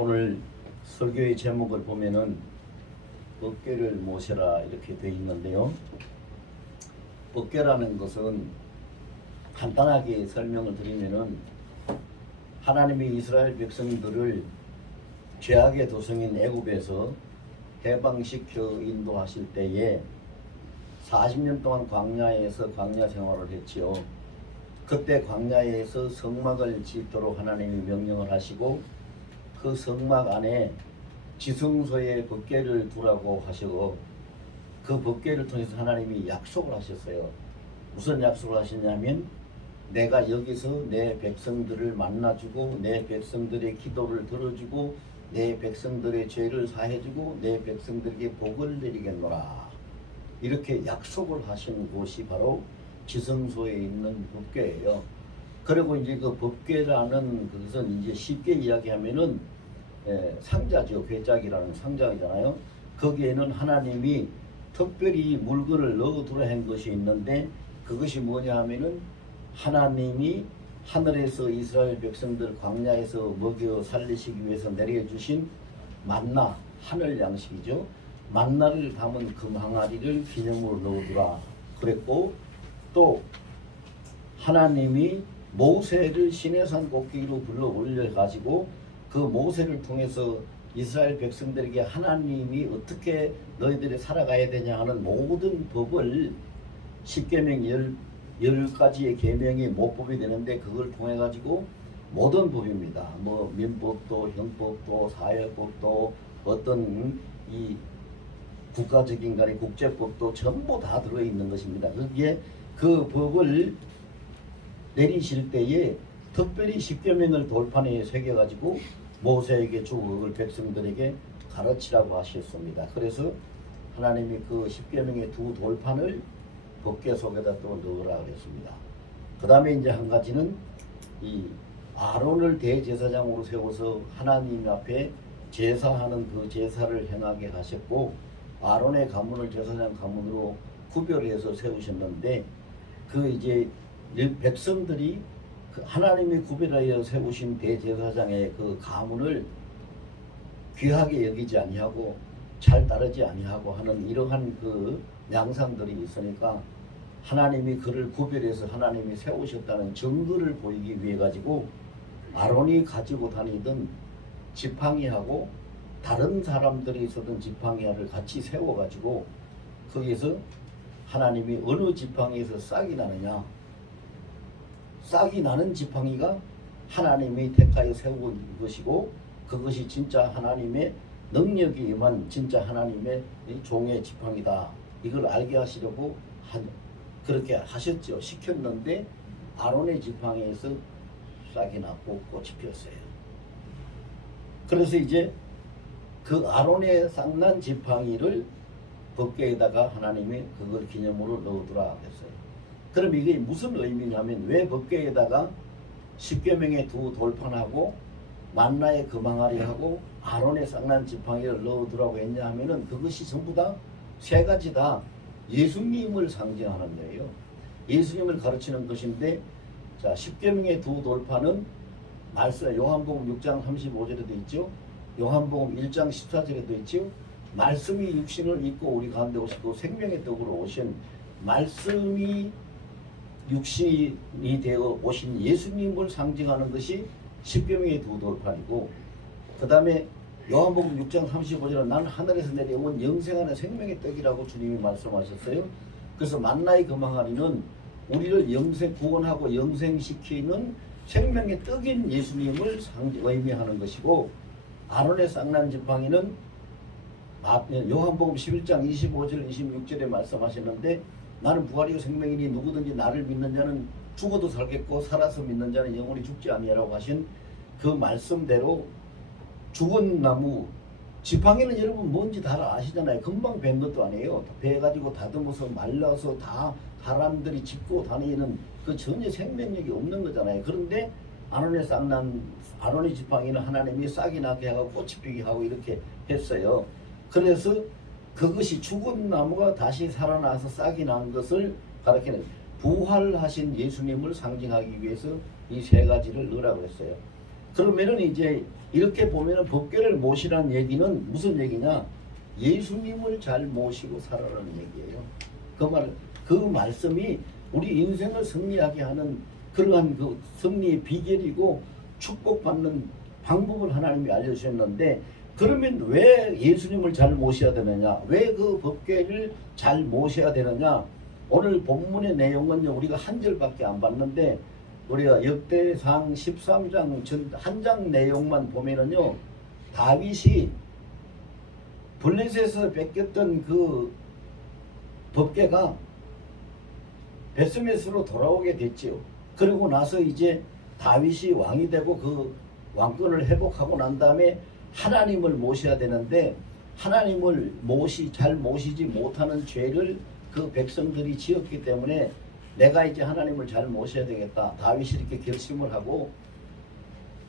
오늘 설교의 제목을 보면은 법궤를 모셔라 이렇게 되어 있는데요. 법궤라는 것은 간단하게 설명을 드리면은 하나님이 이스라엘 백성들을 죄악의 도성인 애굽에서 해방시켜 인도하실 때에 40년 동안 광야에서 광야 생활을 했지요. 그때 광야에서 성막을 짓도록 하나님이 명령을 하시고 그 성막 안에 지성소에 법궤를 두라고 하시고 그 법궤를 통해서 하나님이 약속을 하셨어요. 무슨 약속을 하셨냐면 내가 여기서 내 백성들을 만나주고 내 백성들의 기도를 들어주고 내 백성들의 죄를 사해주고 내 백성들에게 복을 내리겠노라. 이렇게 약속을 하신 곳이 바로 지성소에 있는 법궤예요. 그리고 이제 그 법궤라는 그것은 이제 쉽게 이야기하면은 상자죠. 괴짝이라는 상자이잖아요. 거기에는 하나님이 특별히 물건을 넣어두라 한 것이 있는데 그것이 뭐냐 하면은 하나님이 하늘에서 이스라엘 백성들 광야에서 먹여 살리시기 위해서 내려주신 만나, 하늘 양식이죠. 만나를 담은 금 항아리를 기념으로 넣어두라 그랬고, 또 하나님이 모세를 시내산 꼭대기로 불러 올려 가지고 그 모세를 통해서 이스라엘 백성들에게 하나님이 어떻게 너희들이 살아가야 되냐 하는 모든 법을 십계명 10가지의 계명이 모법이 되는데 그걸 통해 가지고 모든 법입니다. 뭐 민법도 형법도 사회법도 어떤 이 국가적인 간의 국제법도 전부 다 들어있는 것입니다. 거기에 그 법을 내리실 때에 특별히 십계명을 돌판에 새겨가지고 모세에게 주고 그걸 백성들에게 가르치라고 하셨습니다. 그래서 하나님이 그 십계명의 두 돌판을 법궤 속에다 또 넣으라 그랬습니다. 그 다음에 이제 한 가지는 이 아론을 대제사장으로 세워서 하나님 앞에 제사하는 그 제사를 행하게 하셨고 아론의 가문을 제사장 가문으로 구별해서 세우셨는데 그 이제 백성들이 그 하나님이 구별하여 세우신 대제사장의 그 가문을 귀하게 여기지 아니하고 잘 따르지 아니하고 하는 이러한 그 양상들이 있으니까 하나님이 그를 구별해서 하나님이 세우셨다는 증거를 보이기 위해 가지고 아론이 가지고 다니던 지팡이하고 다른 사람들이 있었던 지팡이를 같이 세워 가지고 거기서 하나님이 어느 지팡이에서 싹이 나느냐, 싹이 나는 지팡이가 하나님이 택하여 세운 것이고 그것이 진짜 하나님의 능력이 임한 진짜 하나님의 종의 지팡이다. 이걸 알게 하시려고 그렇게 하셨죠. 시켰는데 아론의 지팡이에서 싹이 났고 꽃이 피었어요. 그래서 이제 그 아론의 싹난 지팡이를 법궤에다가 하나님이 그걸 기념으로 넣어두라 했어요. 그럼 이게 무슨 의미냐면 왜 법궤에다가 십계명의 두 돌판하고 만나의 금항아리하고 아론의 싹난 지팡이를 넣어두라고 했냐 하면은 그것이 전부 다 세 가지 다 예수님을 상징하는 거예요. 예수님을 가르치는 것인데 자 십계명의 두 돌판은 말씀 요한복음 6장 35절에도 있죠. 요한복음 1장 14절에도 있죠. 말씀이 육신을 입고 우리 가운데 오시고 생명의 떡으로 오신 말씀이 육신이 되어 오신 예수님을 상징하는 것이 십계명의 두 돌판이고 그 다음에 요한복음 6장 35절은 난 하늘에서 내려온 영생하는 생명의 떡이라고 주님이 말씀하셨어요. 그래서 만나의 금항아리는 우리를 영생 구원하고 영생시키는 생명의 떡인 예수님을 의미하는 것이고 아론의 싹난 지팡이는 요한복음 11장 25절 26절에 말씀하셨는데 나는 부활이요 생명이니 누구든지 나를 믿는 자는 죽어도 살겠고 살아서 믿는 자는 영원히 죽지 아니하라고 하신 그 말씀대로 죽은 나무 지팡이는 여러분 뭔지 다 아시잖아요. 금방 벤 것도 아니에요. 베가지고 다듬어서 말라서 다 사람들이 짚고 다니는 그 전혀 생명력이 없는 거잖아요. 그런데 아론의 지팡이는 하나님이 싹이 나게 하고 꽃이 피게 하고 이렇게 했어요. 그래서 그것이 죽은 나무가 다시 살아나서 싹이 난 것을 가리키는 부활하신 예수님을 상징하기 위해서 이 세 가지를 넣으라고 했어요. 그러면은 이제 이렇게 보면은 법궤를 모시라는 얘기는 무슨 얘기냐? 예수님을 잘 모시고 살아라는 얘기예요. 그 말씀이 우리 인생을 승리하게 하는 그러한 그 승리의 비결이고 축복받는 방법을 하나님이 알려주셨는데, 그러면 왜 예수님을 잘 모셔야 되느냐? 왜 그 법궤를 잘 모셔야 되느냐? 오늘 본문의 내용은요, 우리가 한 절밖에 안 봤는데, 우리가 역대상 13장 한 장 내용만 보면은요, 다윗이 블레셋에서 뺏겼던 그 법궤가 베스메스로 돌아오게 됐지요. 그리고 나서 이제 다윗이 왕이 되고 그 왕권을 회복하고 난 다음에 하나님을 모셔야 되는데, 하나님을 잘 모시지 못하는 죄를 그 백성들이 지었기 때문에 내가 이제 하나님을 잘 모셔야 되겠다. 다윗이 이렇게 결심을 하고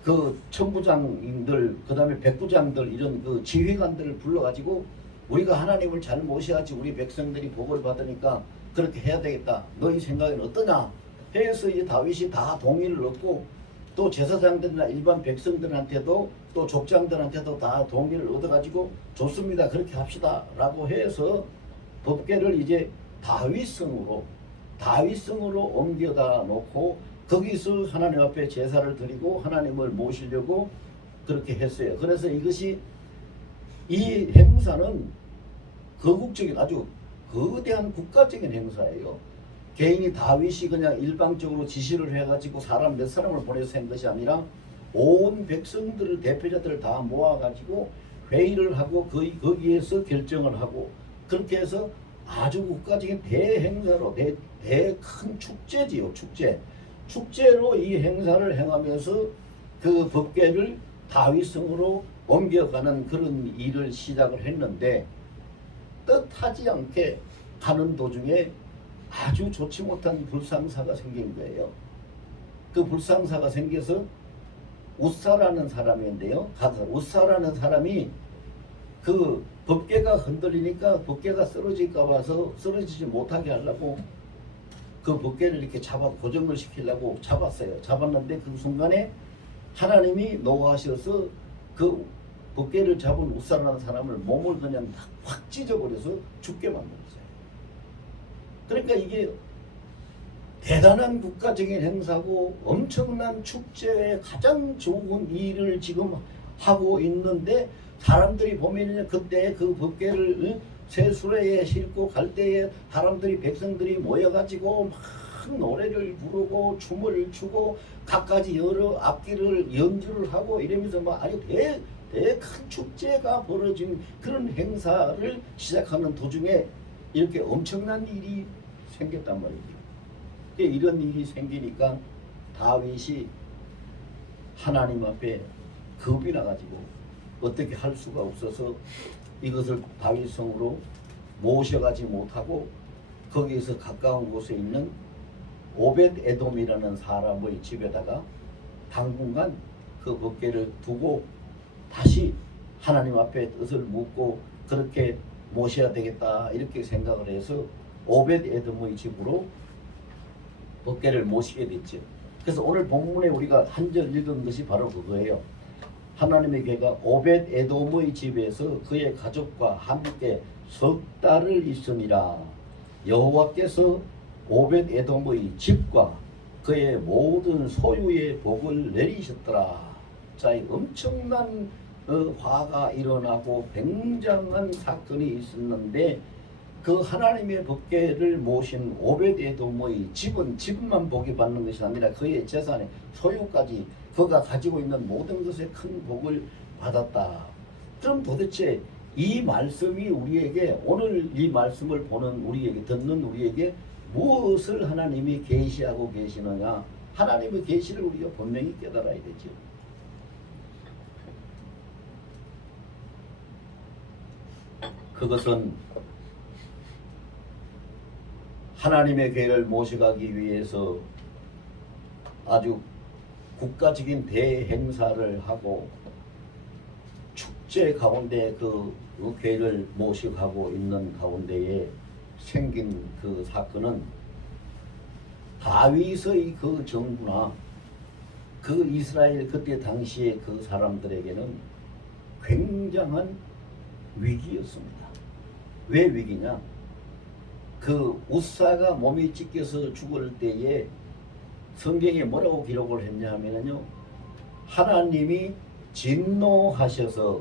그 천부장들, 그 다음에 백부장들, 이런 그 지휘관들을 불러가지고 우리가 하나님을 잘 모셔야지 우리 백성들이 복을 받으니까 그렇게 해야 되겠다. 너희 생각은 어떠냐? 해서 이제 다윗이 다 동의를 얻고, 또 제사장들이나 일반 백성들한테도 또 족장들한테도 다 동의를 얻어가지고 좋습니다. 그렇게 합시다. 라고 해서 법궤를 이제 다윗성으로 옮겨다 놓고 거기서 하나님 앞에 제사를 드리고 하나님을 모시려고 그렇게 했어요. 그래서 이 행사는 거국적인 아주 거대한 국가적인 행사예요. 개인이 다윗이 그냥 일방적으로 지시를 해가지고 사람 몇 사람을 보내서 한 것이 아니라 온 백성들을, 대표자들을 다 모아가지고 회의를 하고 거기에서 결정을 하고, 그렇게 해서 아주 국가적인 대행사로 큰 축제지요. 축제로 이 행사를 행하면서 그 법궤를 다윗성으로 옮겨가는 그런 일을 시작을 했는데, 뜻하지 않게 가는 도중에 아주 좋지 못한 불상사가 생긴 거예요. 그 불상사가 생겨서 우사라는 사람인데요. 우사라는 사람이 그 법궤가 흔들리니까 법궤가 쓰러질까 봐서 쓰러지지 못하게 하려고 그 법궤를 이렇게 고정을 시키려고 잡았어요. 잡았는데 그 순간에 하나님이 노하셔서 그 법궤를 잡은 우사라는 사람을 몸을 그냥 확 찢어버려서 죽게 만들었어요. 그러니까 이게 대단한 국가적인 행사고 엄청난 축제에 가장 좋은 일을 지금 하고 있는데, 사람들이 보면 그때 그 법궤를 새 수레에 싣고 갈 때에 사람들이, 백성들이 모여가지고 막 노래를 부르고 춤을 추고 갖가지 여러 악기를 연주를 하고 이러면서 막 아주 큰 축제가 벌어진 그런 행사를 시작하는 도중에 이렇게 엄청난 일이 생겼단 말이죠. 이런 일이 생기니까 다윗이 하나님 앞에 겁이 나가지고 어떻게 할 수가 없어서 이것을 다윗성으로 모셔가지 못하고 거기에서 가까운 곳에 있는 오벳 에돔이라는 사람의 집에다가 당분간 그 법궤를 두고 다시 하나님 앞에 뜻을 묻고 그렇게 모셔야 되겠다 이렇게 생각을 해서 오벳 에돔의 집으로 법궤를 모시게 됐죠. 그래서 오늘 본문에 우리가 한 절 읽은 것이 바로 그거예요. 하나님의 궤가 오벳 에돔의 집에서 그의 가족과 함께 석 달을 있으니라. 여호와께서 오벳 에돔의 집과 그의 모든 소유의 복을 내리셨더라. 자, 엄청난 화가 일어나고 굉장한 사건이 있었는데, 그 하나님의 법궤를 모신 오벳 에돔의 집은만 복이 받는 것이 아니라 그의 재산의 소유까지, 그가 가지고 있는 모든 것에 큰 복을 받았다. 그럼 도대체 이 말씀이 우리에게, 오늘 이 말씀을 보는 우리에게, 듣는 우리에게 무엇을 하나님이 계시하고 계시느냐? 하나님의 계시를 우리가 분명히 깨달아야 되죠. 그것은 하나님의 궤를 모셔가기 위해서 아주 국가적인 대행사를 하고 축제 가운데 그 궤를 모셔가고 있는 가운데에 생긴 그 사건은 다윗의 그 정부나 그 이스라엘 그때 당시에 그 사람들에게는 굉장한 위기였습니다. 왜 위기냐? 그 우사가 몸이 찢겨서 죽을 때에 성경에 뭐라고 기록을 했냐 하면요, 하나님이 진노하셔서,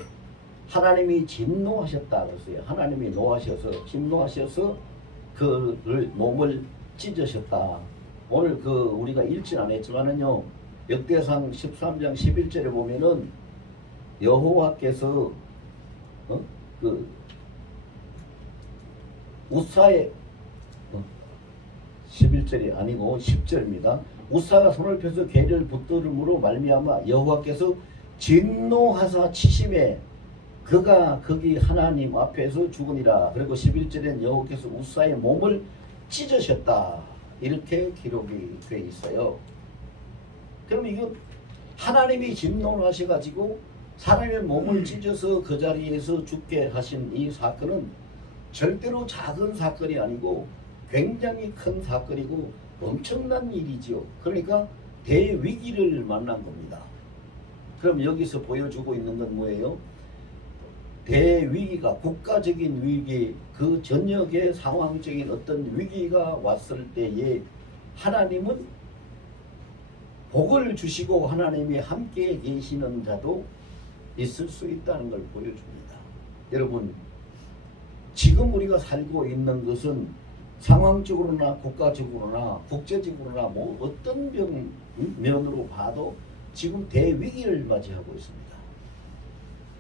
하나님이 진노하셨다 그랬어요. 하나님이 노하셔서, 진노하셔서 그를 몸을 찢으셨다. 오늘 그 우리가 읽진 않았지만은요, 역대상 13장 11절에 보면은 여호와께서 그 우사의 11절이 아니고 10절입니다. 우사가 손을 펴서 괴를 붙들음으로 말미암아 여호와께서 진노하사 치심에 그가 거기 하나님 앞에서 죽으니라. 그리고 11절엔 여호와께서 우사의 몸을 찢으셨다. 이렇게 기록이 되어 있어요. 그럼 이거 하나님이 진노를 하셔가지고 사람의 몸을 찢어서 그 자리에서 죽게 하신 이 사건은 절대로 작은 사건이 아니고 굉장히 큰 사건이고 엄청난 일이지요. 그러니까 대위기를 만난 겁니다. 그럼 여기서 보여주고 있는 건 뭐예요? 대위기가, 국가적인 위기, 그 전역의 상황적인 어떤 위기가 왔을 때에 하나님은 복을 주시고 하나님이 함께 계시는 자도 있을 수 있다는 걸 보여줍니다. 여러분, 지금 우리가 살고 있는 것은 상황적으로나 국가적으로나 국제적으로나 뭐 어떤 면으로 봐도 지금 대위기를 맞이하고 있습니다.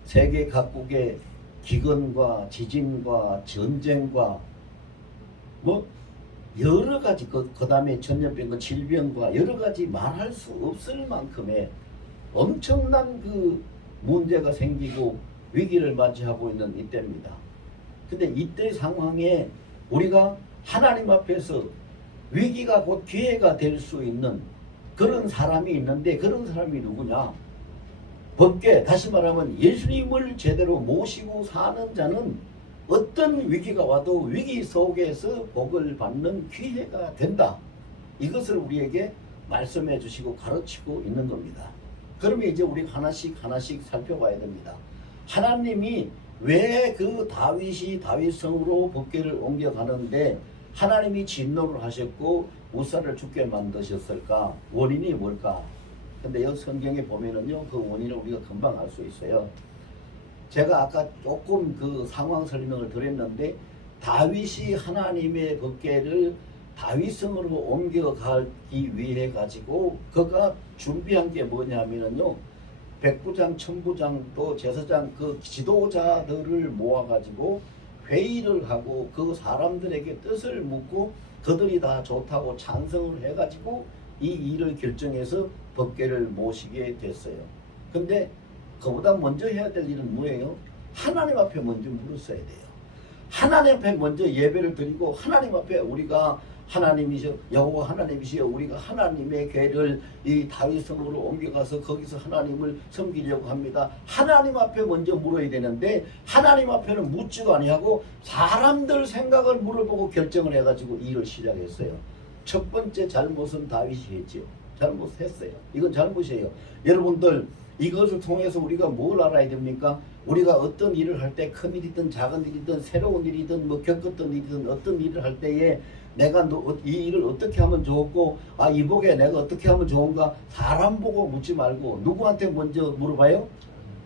세계 각국의 기근과 지진과 전쟁과 뭐 여러 가지 그 다음에 전염병과 질병과 여러 가지 말할 수 없을 만큼의 엄청난 그 문제가 생기고 위기를 맞이하고 있는 이때입니다. 근데 이때 상황에 우리가 하나님 앞에서 위기가 곧 기회가 될 수 있는 그런 사람이 있는데, 그런 사람이 누구냐? 법계, 다시 말하면 예수님을 제대로 모시고 사는 자는 어떤 위기가 와도 위기 속에서 복을 받는 기회가 된다. 이것을 우리에게 말씀해 주시고 가르치고 있는 겁니다. 그러면 이제 우리 하나씩 살펴봐야 됩니다. 하나님이 왜 그 다윗이 다윗성으로 법궤를 옮겨가는데 하나님이 진노를 하셨고 우사를 죽게 만드셨을까? 원인이 뭘까? 근데 여기 성경에 보면은요, 그 원인을 우리가 금방 알 수 있어요. 제가 아까 조금 그 상황 설명을 드렸는데, 다윗이 하나님의 법궤를 다윗성으로 옮겨가기 위해 가지고 그가 준비한 게 뭐냐면은요, 백부장, 천부장, 또 제사장 그 지도자들을 모아가지고 회의를 하고 그 사람들에게 뜻을 묻고 그들이 다 좋다고 찬성을 해가지고 이 일을 결정해서 법궤를 모시게 됐어요. 근데 그보다 먼저 해야 될 일은 뭐예요? 하나님 앞에 먼저 물었어야 돼요. 하나님 앞에 먼저 예배를 드리고 하나님 앞에 우리가 하나님이시여, 여호와 하나님이시여, 우리가 하나님의 궤를 이 다윗성으로 옮겨가서 거기서 하나님을 섬기려고 합니다. 하나님 앞에 먼저 물어야 되는데 하나님 앞에는 묻지도 아니하고 사람들 생각을 물어보고 결정을 해가지고 일을 시작했어요. 첫 번째 잘못은 다윗이 했죠. 잘못했어요. 이건 잘못이에요. 여러분들, 이것을 통해서 우리가 뭘 알아야 됩니까? 우리가 어떤 일을 할 때, 큰 일이든 작은 일이든 새로운 일이든 뭐 겪었던 일이든 어떤 일을 할 때에 내가 이 일을 어떻게 하면 좋고, 이복에 내가 어떻게 하면 좋은가, 사람 보고 묻지 말고 누구한테 먼저 물어봐요?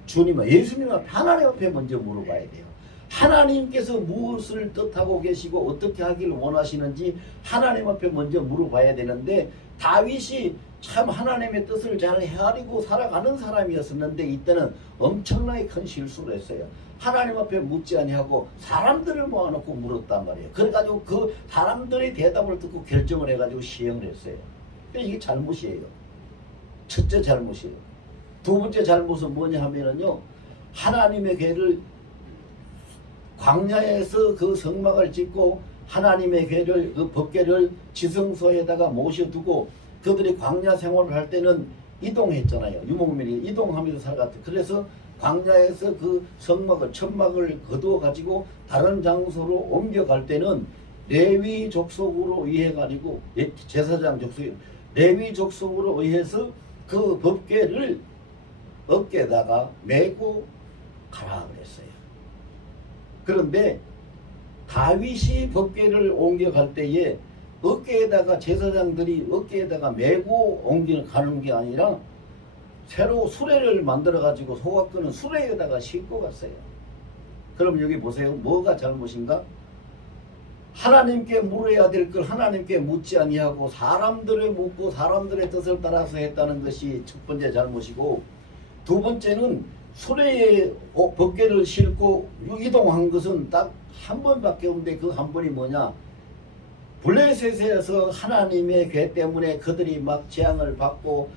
주님, 예수님 앞에, 하나님 앞에 먼저 물어봐야 돼요. 하나님께서 무엇을 뜻하고 계시고 어떻게 하기를 원하시는지 하나님 앞에 먼저 물어봐야 되는데, 다윗이 참 하나님의 뜻을 잘 헤아리고 살아가는 사람이었었는데 이때는 엄청나게 큰 실수를 했어요. 하나님 앞에 묻지 아니하고 사람들을 모아놓고 물었단 말이에요. 그래가지고 그 사람들의 대답을 듣고 결정을 해가지고 시행을 했어요. 이게 잘못이에요. 첫째 잘못이에요. 두 번째 잘못은 뭐냐 하면은요, 하나님의 궤를 광야에서 그 성막을 짓고 하나님의 궤를, 그 법궤를 지성소에다가 모셔두고 그들이 광야 생활을 할 때는 이동했잖아요. 유목민이 이동하면서 살았대. 그래서 광야에서 그 성막을, 천막을 거두어 가지고 다른 장소로 옮겨갈 때는 레위 족속으로 의해 가지고, 제사장 족속, 레위 족속으로 의해서 그 법궤를 어깨에다가 메고 가라 그랬어요. 그런데 다윗이 법궤를 옮겨갈 때에 어깨에다가 제사장들이 어깨에다가 메고 가는 게 아니라 새로 수레를 만들어 가지고 소각권은 수레에다가 싣고 갔어요. 그럼 여기 보세요. 뭐가 잘못인가? 하나님께 물어야 될 걸 하나님께 묻지 아니하고 사람들을 묻고 사람들의 뜻을 따라서 했다는 것이 첫 번째 잘못이고, 두 번째는 수레에 법궤를 싣고 이동한 것은 딱 한 번밖에 없는데 그 한 번이 뭐냐? 블레셋에서 하나님의 궤 때문에 그들이 막 재앙을 받고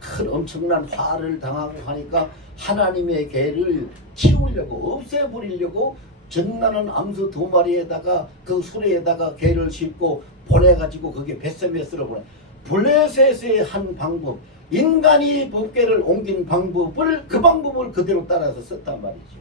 큰 엄청난 화를 당하고 하니까 하나님의 궤를 치우려고 없애버리려고 전나는 암수 2마리에다가 그 수레에다가 궤를 싣고 보내가지고 그게 벳세메스로 보내. 블레셋의 한 방법, 인간이 법궤를 옮긴 방법을 그 방법을 그대로 따라서 썼단 말이죠.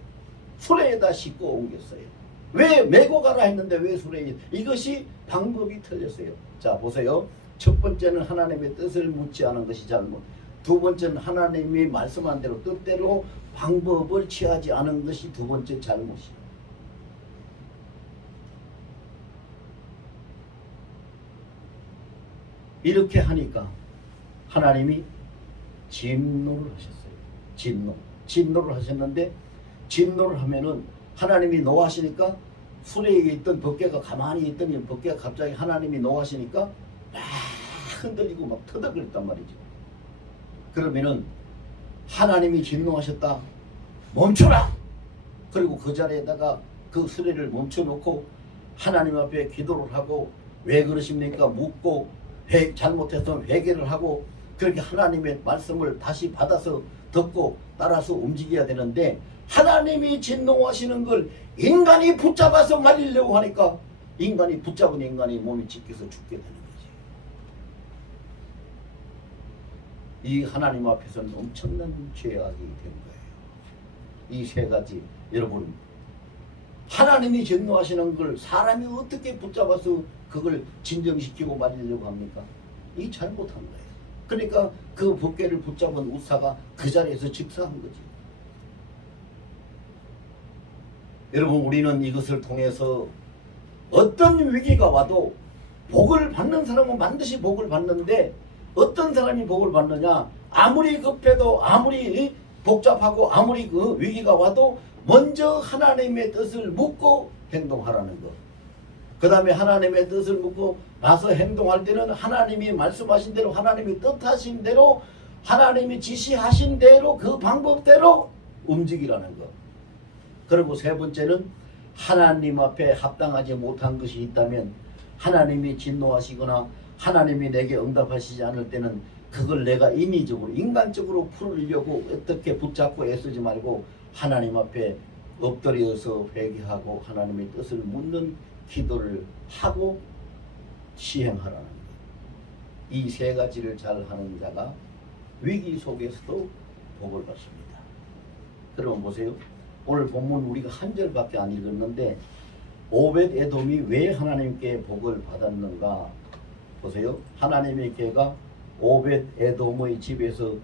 수레에다 싣고 옮겼어요. 왜 메고 가라 했는데 왜 수레에? 이것이 방법이 틀렸어요. 자 보세요. 첫 번째는 하나님의 뜻을 묻지 않은 것이 잘못. 두 번째는 하나님이 말씀한 대로 뜻대로 방법을 취하지 않은 것이 두 번째 잘못이에요. 이렇게 하니까 하나님이 진노를 하셨어요. 진노를 하셨는데, 진노를 하면은 하나님이 노하시니까 수레에 있던 법궤가 가만히 있더니 법궤가 갑자기 하나님이 노하시니까 막 흔들리고 막 터덕거렸단 말이죠. 그러면은 하나님이 진노하셨다, 멈춰라. 그리고 그 자리에다가 그 수레를 멈춰놓고 하나님 앞에 기도를 하고 왜 그러십니까 묻고 잘못했으면 회개를 하고 그렇게 하나님의 말씀을 다시 받아서 듣고 따라서 움직여야 되는데, 하나님이 진노하시는 걸 인간이 붙잡아서 말리려고 하니까 인간이 붙잡은 인간이 몸이 찢겨서 죽게 되는 거지. 이 하나님 앞에서는 엄청난 죄악이 된 거예요. 이 세 가지. 여러분, 하나님이 진노하시는 걸 사람이 어떻게 붙잡아서 그걸 진정시키고 말리려고 합니까? 이 잘못한 거예요. 그러니까 그 법궤를 붙잡은 우사가 그 자리에서 즉사한 거지. 여러분, 우리는 이것을 통해서 어떤 위기가 와도 복을 받는 사람은 반드시 복을 받는데, 어떤 사람이 복을 받느냐? 아무리 급해도 아무리 복잡하고 아무리 그 위기가 와도 먼저 하나님의 뜻을 묻고 행동하라는 것. 그 다음에 하나님의 뜻을 묻고 나서 행동할 때는 하나님이 말씀하신 대로, 하나님이 뜻하신 대로, 하나님이 지시하신 대로 그 방법대로 움직이라는 것. 그리고 세 번째는 하나님 앞에 합당하지 못한 것이 있다면, 하나님이 진노하시거나 하나님이 내게 응답하시지 않을 때는 그걸 내가 인위적으로 인간적으로 풀으려고 어떻게 붙잡고 애쓰지 말고 하나님 앞에 엎드려서 회개하고 하나님의 뜻을 묻는 기도를 하고 시행하라는 것. 이 세 가지를 잘 하는 자가 위기 속에서도 복을 받습니다. 그럼 보세요. 오늘 본문 우리가 한 절밖에 안 읽었는데 오벳 에돔이 왜 하나님께 복을 받았는가 보세요. 하나님의 궤가 오벳 에돔의 집에서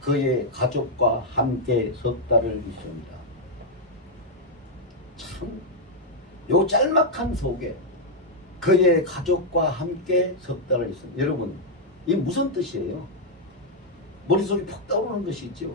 그의 가족과 함께 석 달을 있습니다. 참, 요 짤막한 속에 그의 가족과 함께 석 달을 있습니다. 여러분, 이게 무슨 뜻이에요? 머릿속에 푹 떠오르는 것이 있죠.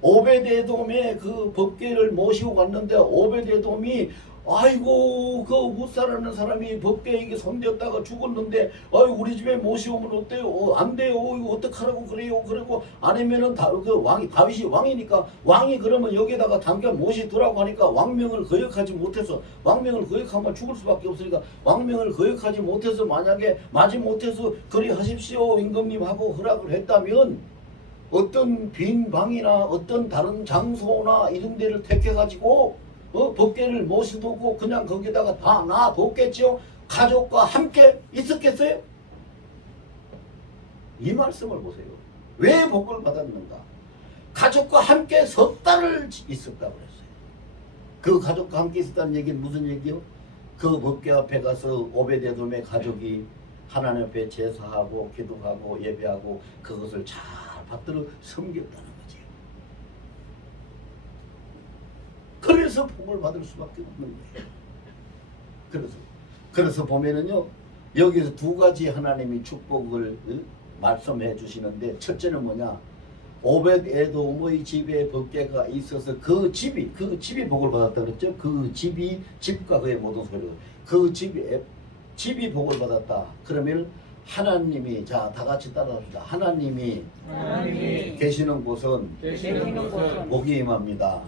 오벳에돔의 그 법궤를 모시고 갔는데 오벳에돔이 아이고 그 우사라는 사람이 법궤에게 손댔다가 죽었는데 아이고 우리 집에 모시오면 어때요? 안 돼요. 이거 어떡하라고 그래요? 그리고 아니면은 그 왕이 다윗이 왕이니까 왕이 그러면 여기다가 당장 모시두라고 하니까 왕명을 거역하지 못해서 왕명을 거역하면 죽을 수밖에 없으니까 왕명을 거역하지 못해서 만약에 마지 못해서 그리 하십시오 임금님 하고 허락을 했다면 어떤 빈 방이나 어떤 다른 장소나 이런 데를 택해가지고 법궤를 모셔두고 그냥 거기다가 다 놔뒀겠죠. 가족과 함께 있었겠어요? 이 말씀을 보세요. 왜 복을 받았는가? 가족과 함께 석 달을 있었다고 그랬어요. 그 가족과 함께 있었다는 얘기는 무슨 얘기요? 그 법궤 앞에 가서 오벳에돔의 가족이 하나님 앞에 제사하고 기도하고 예배하고 그것을 잘 받들어 섬겼다는 거지. 그래서 복을 받을 수밖에 없는 거예요. 그래서 보면은요, 여기서 두 가지 하나님이 축복을 말씀해 주시는데, 첫째는 뭐냐? 오벳 에돔의 집에 법궤가 있어서 그 집이 복을 받았다 그랬죠. 그 집이, 집과 그의 모든 소리가, 그 집이 복을 받았다. 그러면 하나님이, 자, 다 같이 따라합시다. 하나님이 계시는 곳은 복이 임합니다.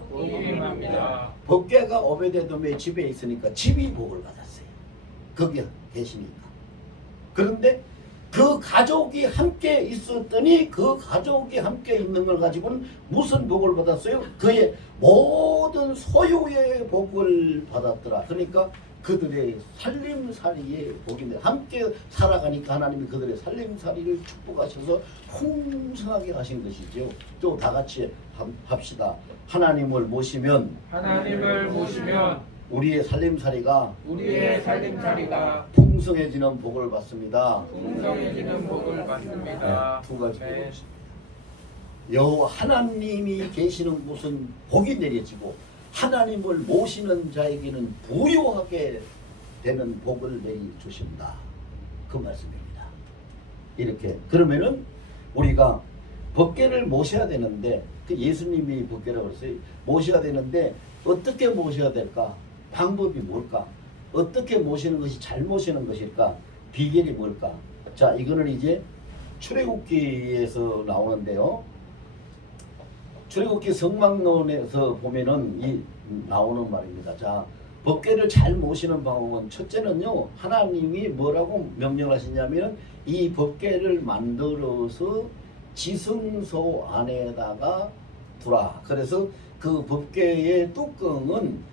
법궤가 오벳 에돔의 집에 있으니까 집이 복을 받았어요. 거기 계시니까. 그런데 그 가족이 함께 있었더니 그 가족이 함께 있는 걸 가지고는 무슨 복을 받았어요? 그의 모든 소유의 복을 받았더라. 그러니까 그들의 살림살이의 복인데, 함께 살아가니까 하나님이 그들의 살림살이를 축복하셔서 풍성하게 하신 것이죠. 또 다 같이 합시다. 하나님을 모시면 우리의 살림살이가 풍성해지는 복을 받습니다. 네, 두 가지. 여호와 하나님이 계시는 곳은 복이 내려지고, 하나님을 모시는 자에게는 부유하게 되는 복을 내려주신다. 그 말씀입니다. 이렇게 그러면은 우리가 법궤를 모셔야 되는데, 그 예수님이 법궤라고 그랬어요. 모셔야 되는데 어떻게 모셔야 될까? 방법이 뭘까? 어떻게 모시는 것이 잘 모시는 것일까? 비결이 뭘까? 자, 이거는 이제 출애굽기에서 나오는데요. 출애굽기 성막론에서 보면은 이 나오는 말입니다. 자, 법궤를 잘 모시는 방법은, 첫째는요, 하나님이 뭐라고 명령하시냐면 이 법궤를 만들어서 지성소 안에다가 두라. 그래서 그 법궤의 뚜껑은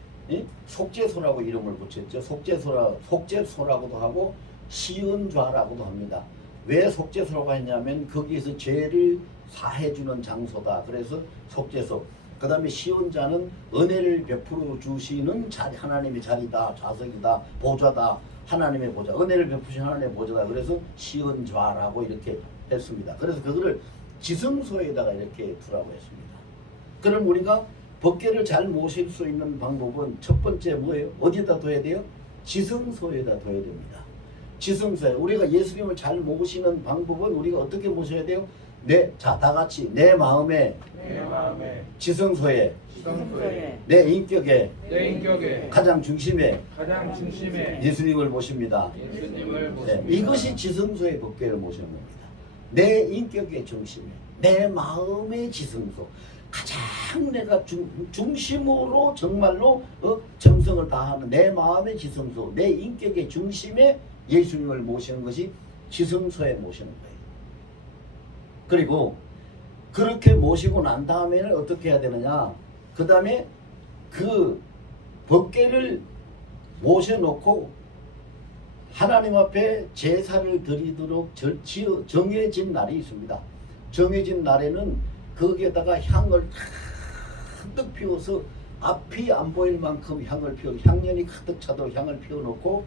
속죄소라고 이름을 붙였죠. 속죄소라고도 하고 시은좌라고도 합니다. 왜 속죄소라고 했냐면 거기에서 죄를 사해주는 장소다. 그래서 속죄소. 그 다음에 시은좌는 은혜를 베풀어 주시는 자리, 하나님의 자리다, 좌석이다, 보좌다, 하나님의 보좌, 은혜를 베푸신 하나님의 보좌다. 그래서 시은좌라고 이렇게 했습니다. 그래서 그거를 지성소에다가 이렇게 두라고 했습니다. 그럼 우리가 법궤를 잘 모실 수 있는 방법은 첫 번째 뭐예요? 어디다 둬야 돼요? 지성소에다 둬야 됩니다. 지성소에. 우리가 예수님을 잘 모시는 방법은 우리가 어떻게 모셔야 돼요? 자, 다 같이 내 마음에 지성소에 내 인격에 가장 중심에 예수님을 모십니다. 네, 이것이 지성소의 법궤를 모시는 겁니다. 내 인격의 중심에, 내 마음의 지성소, 가장 내가 중심으로 정말로 정성을 다하는 내 마음의 지성소, 내 인격의 중심에 예수님을 모시는 것이 지성소에 모시는 거예요. 그리고 그렇게 모시고 난 다음에는 어떻게 해야 되느냐? 그 다음에 그 법궤를 모셔놓고 하나님 앞에 제사를 드리도록 정해진 날이 있습니다. 정해진 날에는 거기에다가 향을 가득 피워서 앞이 안 보일 만큼 향을 피워, 향연이 가득 차도록 향을 피워놓고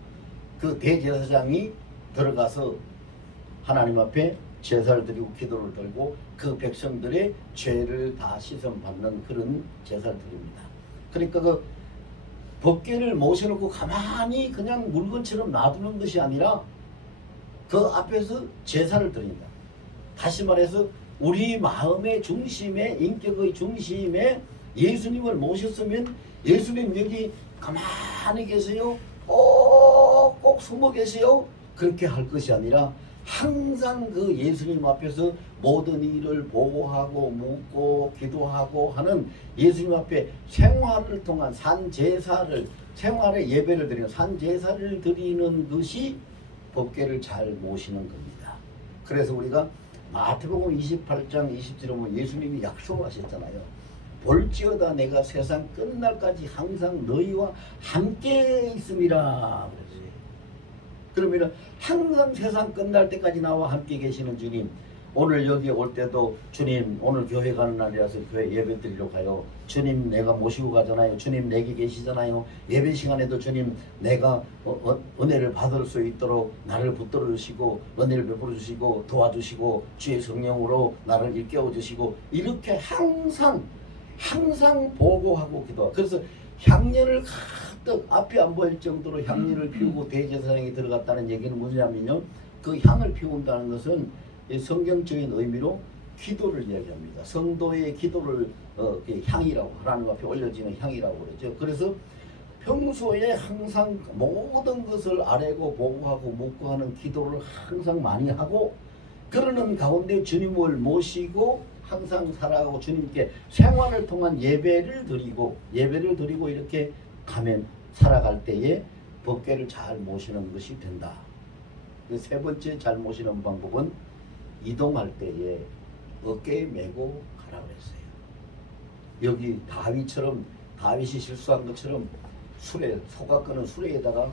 그 대제사장이 들어가서 하나님 앞에 제사를 드리고 기도를 드리고 그 백성들의 죄를 다 씻음받는 그런 제사를 드립니다. 그러니까 그 법궤를 모셔놓고 가만히 그냥 물건처럼 놔두는 것이 아니라 그 앞에서 제사를 드린다. 다시 말해서 우리 마음의 중심에, 인격의 중심에 예수님을 모셨으면 예수님 여기 가만히 계세요? 꼭 숨어 계세요? 그렇게 할 것이 아니라 항상 그 예수님 앞에서 모든 일을 보고하고 묻고 기도하고 하는 예수님 앞에 생활을 통한 산제사를, 생활의 예배를 드리는 산제사를 드리는 것이 법궤를 잘 모시는 겁니다. 그래서 우리가 마태복음 28장 20절에 보면 예수님이 약속하셨잖아요. 볼지어다 내가 세상 끝날까지 항상 너희와 함께 있음이라 그랬어요. 그러면 항상 세상 끝날 때까지 나와 함께 계시는 주님, 오늘 여기 올 때도 주님 오늘 교회 가는 날이라서 교회 예배 드리러 가요. 주님 내가 모시고 가잖아요. 주님 내게 계시잖아요. 예배 시간에도 주님 내가 은혜를 받을 수 있도록 나를 붙들어 주시고 은혜를 베풀어 주시고 도와주시고 주의 성령으로 나를 일깨워 주시고 이렇게 항상 보고하고 기도하고 그래서 향년을 가득 앞이 안 보일 정도로 향년을 피우고 대제사장에 들어갔다는 얘기는 뭐냐면요. 그 향을 피운다는 것은 성경적인 의미로 기도를 이야기합니다. 성도의 기도를 향이라고 하나님 앞에 올려지는 향이라고 그러죠. 그래서 평소에 항상 모든 것을 아뢰고 보고하고 묻고 하는 기도를 항상 많이 하고 그러는 가운데 주님을 모시고 항상 살아가고 주님께 생활을 통한 예배를 드리고 이렇게 가면 살아갈 때에 법궤를 잘 모시는 것이 된다. 그 세 번째 잘 모시는 방법은 이동할 때에 어깨에 메고 가라 그랬어요. 여기 다윗이 실수한 것처럼 소가 끄는 수레에다가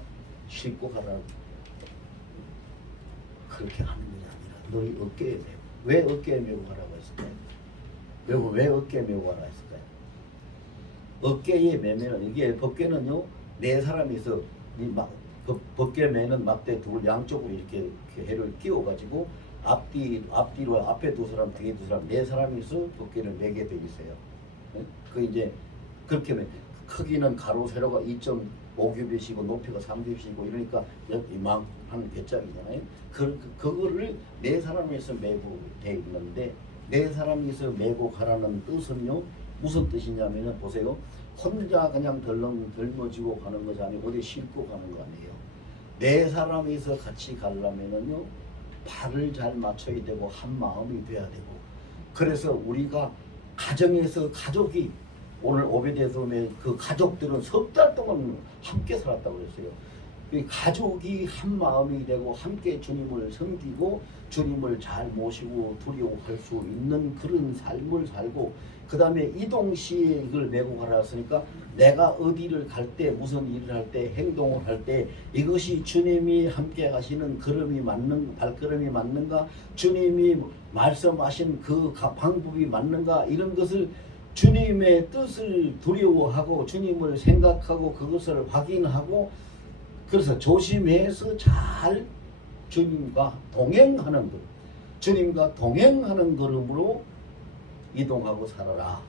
싣고 가라. 그렇게 하는 것이 아니라 너희 어깨에 메고. 왜 어깨에 메고 가라고 했을까요? 왜 어깨에 메고 가라고 했을까요? 어깨에 메면 이게 법궤는요 네 사람이서 법궤 매는 막대 둘 양쪽으로 이렇게 해를 끼워 가지고 앞뒤로 앞에 두 사람 뒤에 두 사람 네 사람이서 법궤를 매게 돼 있어요. 그 이제 그렇게 크기는 가로 세로가 2.5규빗이고 높이가 3규빗이고 이러니까 이만한 괴짝이잖아요. 그거를 네 사람이서 메고 돼 있는데 네 사람이서 메고 가라는 뜻은요 무슨 뜻이냐면은 보세요. 혼자 그냥 덜머지고 가는 것이 아니고 어디 싣고 가는 거 아니에요. 네 사람이서 같이 가려면은요 발을 잘 맞춰야 되고 한 마음이 돼야 되고 그래서 우리가 가정에서 가족이 오늘 오베데돔의 그 가족들은 석 달 동안 함께 살았다고 그랬어요. 이 가족이 한 마음이 되고 함께 주님을 섬기고 주님을 잘 모시고 두려워할 수 있는 그런 삶을 살고 그 다음에 이동시에 이걸 메고 가라 했으니까 내가 어디를 갈 때 무슨 일을 할 때 행동을 할 때 이것이 주님이 함께 가시는 발걸음이 맞는가 주님이 말씀하신 그 방법이 맞는가 이런 것을 주님의 뜻을 두려워하고 주님을 생각하고 그것을 확인하고 그래서 조심해서 잘 주님과 동행하는 것 주님과 동행하는 걸음으로 이동하고 살아라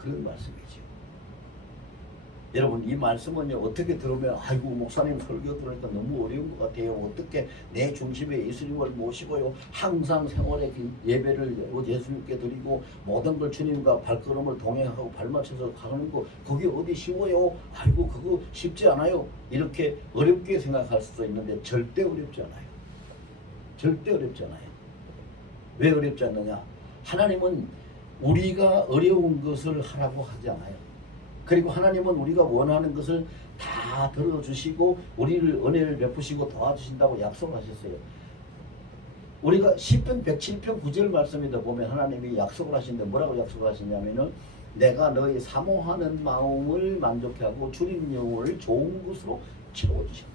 그런 말씀이죠. 여러분 이 말씀은요 어떻게 들으면 아이고 목사님 설교 들으니까 너무 어려운 것 같아요. 어떻게 내 중심에 예수님을 모시고요 항상 생활의 예배를 예수님께 드리고 모든 걸 주님과 발걸음을 동행하고 발맞춰서 가는 거 그게 어디 쉬워요? 아이고 그거 쉽지 않아요. 이렇게 어렵게 생각할 수도 있는데 절대 어렵지 않아요. 절대 어렵지 않아요. 왜 어렵지 않느냐? 하나님은 우리가 어려운 것을 하라고 하지 않아요. 그리고 하나님은 우리가 원하는 것을 다 들어주시고 우리를 은혜를 베푸시고 도와주신다고 약속하셨어요. 우리가 시편 107편 9절 말씀에도 보면 하나님이 약속을 하시는데 뭐라고 약속을 하시냐면은 내가 너희 사모하는 마음을 만족해 하고 주님 영혼을 좋은 것으로 채워주신다.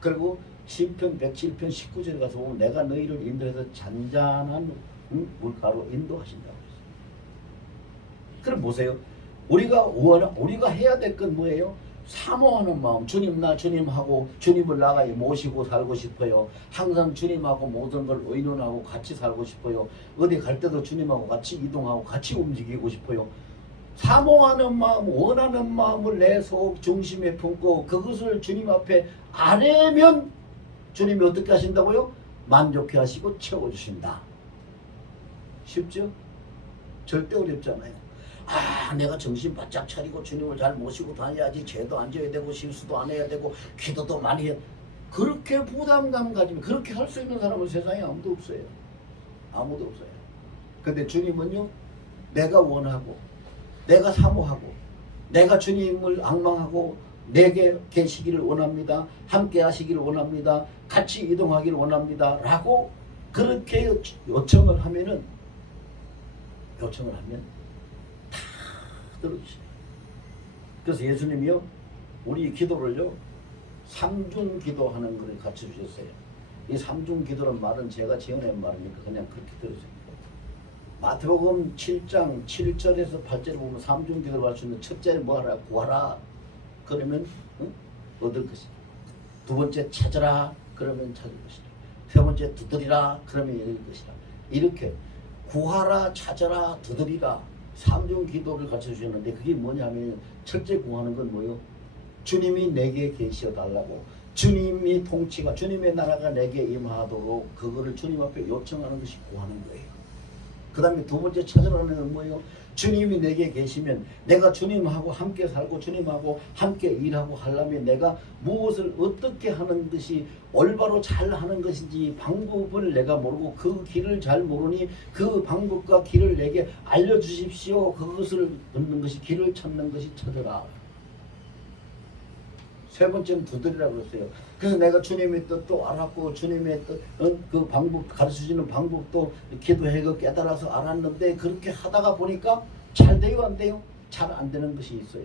그리고 시편 107편 19절에 가서 보면 내가 너희를 인도해서 잔잔한 물가로 인도하신다고 했어요. 그럼 보세요. 우리가 해야 될 건 뭐예요? 사모하는 마음. 주님 나 주님하고 주님을 나가 모시고 살고 싶어요. 항상 주님하고 모든 걸 의논하고 같이 살고 싶어요. 어디 갈 때도 주님하고 같이 이동하고 같이 움직이고 싶어요. 사모하는 마음, 원하는 마음을 내 속 중심에 품고 그것을 주님 앞에 아뢰면 주님이 어떻게 하신다고요? 만족해 하시고 채워주신다. 쉽죠? 절대 어렵지 않아요. 내가 정신 바짝 차리고 주님을 잘 모시고 다녀야지 죄도 안 져야 되고 실수도 안 해야 되고 기도도 많이 해야 그렇게 부담감 가지면 그렇게 할 수 있는 사람은 세상에 아무도 없어요. 아무도 없어요. 근데 주님은요 내가 원하고 내가 사모하고 내가 주님을 앙망하고 내게 계시기를 원합니다. 함께 하시기를 원합니다. 같이 이동하기를 원합니다. 라고 그렇게 요청을 하면 다 들어주세요. 그래서 예수님이요 우리 기도를요 3중 기도하는 것을 가르쳐 주셨어요. 이 삼중 기도란 말은 제가 지어낸 말이니까 그냥 그렇게 들으세요. 마태복음 7장 7절에서 8절에 보면 삼중 기도를 할 수 있는 첫째는 뭐하라? 구하라. 그러면 응? 얻을 것이다. 두 번째 찾으라. 그러면 찾을 것이다. 세 번째 두드리라. 그러면 열릴 것이다. 이렇게 구하라, 찾아라, 두드리라. 삼중 기도를 가르쳐 주셨는데 그게 뭐냐면 첫째 구하는 건 뭐요? 주님이 내게 계시어 달라고. 주님이 통치가 주님의 나라가 내게 임하도록 그거를 주님 앞에 요청하는 것이 구하는 거예요. 그 다음에 두 번째 찾으라는 건 뭐예요? 주님이 내게 계시면 내가 주님하고 함께 살고 주님하고 함께 일하고 하려면 내가 무엇을 어떻게 하는 것이 올바로 잘 하는 것인지 방법을 내가 모르고 그 길을 잘 모르니 그 방법과 길을 내게 알려주십시오. 그것을 얻는 것이 길을 찾는 것이 찾으라. 세 번째는 두드리라고 그랬어요. 그래서 내가 주님의 뜻도 알았고 주님의 뜻, 그 방법 가르쳐주는 방법도 기도해서 깨달아서 알았는데 그렇게 하다가 보니까 잘 돼요, 안 돼요? 잘 안 되는 것이 있어요.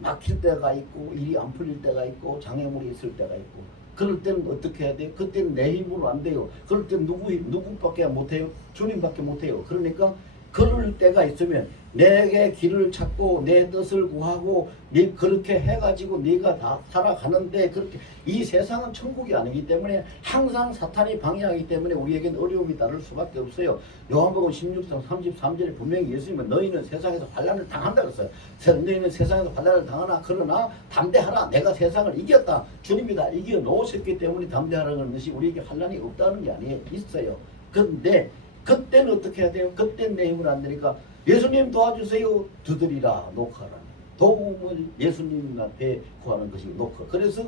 막힐 때가 있고 일이 안 풀릴 때가 있고 장애물이 있을 때가 있고 그럴 때는 어떻게 해야 돼요? 그때는 내 힘으로 안 돼요. 그럴 때는 누구밖에 못해요? 주님밖에 못해요. 그러니까 그럴 때가 있으면 내게 길을 찾고 내 뜻을 구하고 네 그렇게 해가지고 네가 다 살아가는데 그렇게 이 세상은 천국이 아니기 때문에 항상 사탄이 방해하기 때문에 우리에겐 어려움이 따를 수밖에 없어요. 요한복음 16장 33절에 분명히 예수님은 너희는 세상에서 환난을 당한다 그랬어요. 너희는 세상에서 환난을 당하나 그러나 담대하라. 내가 세상을 이겼다. 주님이 다 이겨 놓으셨기 때문에 담대하라는 것이 우리에게 환난이 없다는 게 아니에요. 있어요. 근데 그때는 어떻게 해야 돼요? 그때는 내 힘을 안 되니까 예수님 도와주세요. 두드리라. 녹화라. 도움을 예수님 앞에 구하는 것이 녹화. 그래서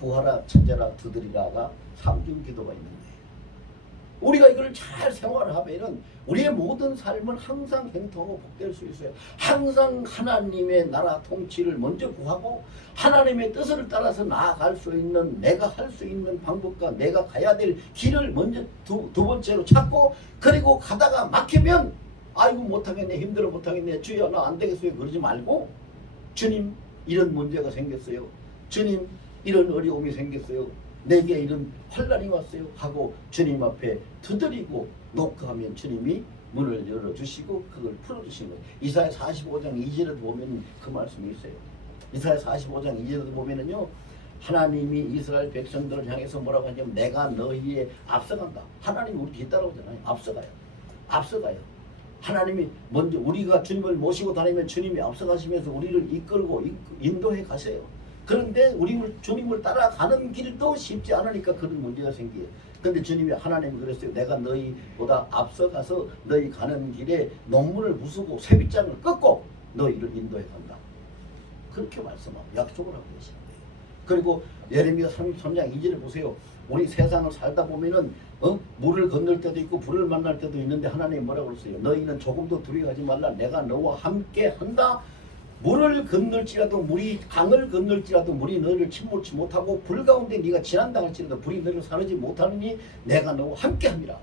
구하라, 찾아라, 두드리라가 삼중 기도가 있는 거예요. 우리가 이걸 잘 생활하면은 우리의 모든 삶은 항상 행통하고 복될 수 있어요. 항상 하나님의 나라 통치를 먼저 구하고 하나님의 뜻을 따라서 나아갈 수 있는 내가 할 수 있는 방법과 내가 가야 될 길을 먼저 두 번째로 찾고 그리고 가다가 막히면 아이고 못하겠네 힘들어 못하겠네 주여 나 안 되겠어요 그러지 말고 주님 이런 문제가 생겼어요. 주님 이런 어려움이 생겼어요. 내게 이런 환난이 왔어요 하고 주님 앞에 두드리고 녹화하면 주님이 문을 열어주시고 그걸 풀어주시는 거예요. 이사야 45장 2절에도 보면 그 말씀이 있어요. 이사야 45장 2절에도 보면은요 하나님이 이스라엘 백성들을 향해서 뭐라고 하냐면 내가 너희에 앞서간다. 하나님이 우리 뒤따라오잖아요. 앞서가요. 하나님이 먼저 우리가 주님을 모시고 다니면 주님이 앞서가시면서 우리를 이끌고 인도해 가세요. 그런데 우리 주님을 따라가는 길도 쉽지 않으니까 그런 문제가 생겨요. 근데 주님이 하나님이 그랬어요. 내가 너희보다 앞서가서 너희 가는 길에 논문을 부수고 쇠빗장을 꺾고 너희를 인도해 간다. 그렇게 말씀하고 약속을 하고 계시는 거예요. 그리고 예레미야 33장 2절에 보세요. 우리 세상을 살다 보면은 물을 건널 때도 있고 불을 만날 때도 있는데 하나님이 뭐라고 그랬어요? 너희는 조금도 두려워하지 말라. 내가 너와 함께 한다. 물을 건널지라도 강을 건널지라도 물이 너를 침몰치 못하고 불 가운데 네가 지난당할지라도 불이 너를 사르지 못하느니 내가 너와 함께함이라.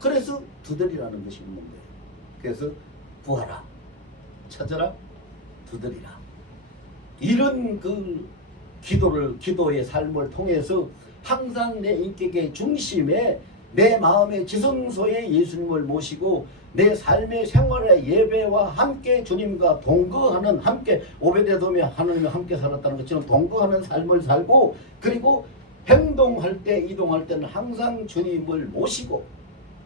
그래서 두드리라는 것이 있는 거예요. 그래서 구하라, 찾아라, 두드리라. 이런 그 기도의 삶을 통해서 항상 내 인격의 중심에 내 마음의 지성소에 예수님을 모시고 내 삶의 생활의 예배와 함께 주님과 동거하는 함께 오베데돔이 하나님과 함께 살았다는 것처럼 동거하는 삶을 살고 그리고 행동할 때 이동할 때는 항상 주님을 모시고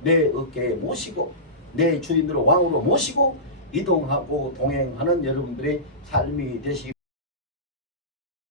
내 어깨에 모시고 내 주인으로 왕으로 모시고 이동하고 동행하는 여러분들의 삶이 되시기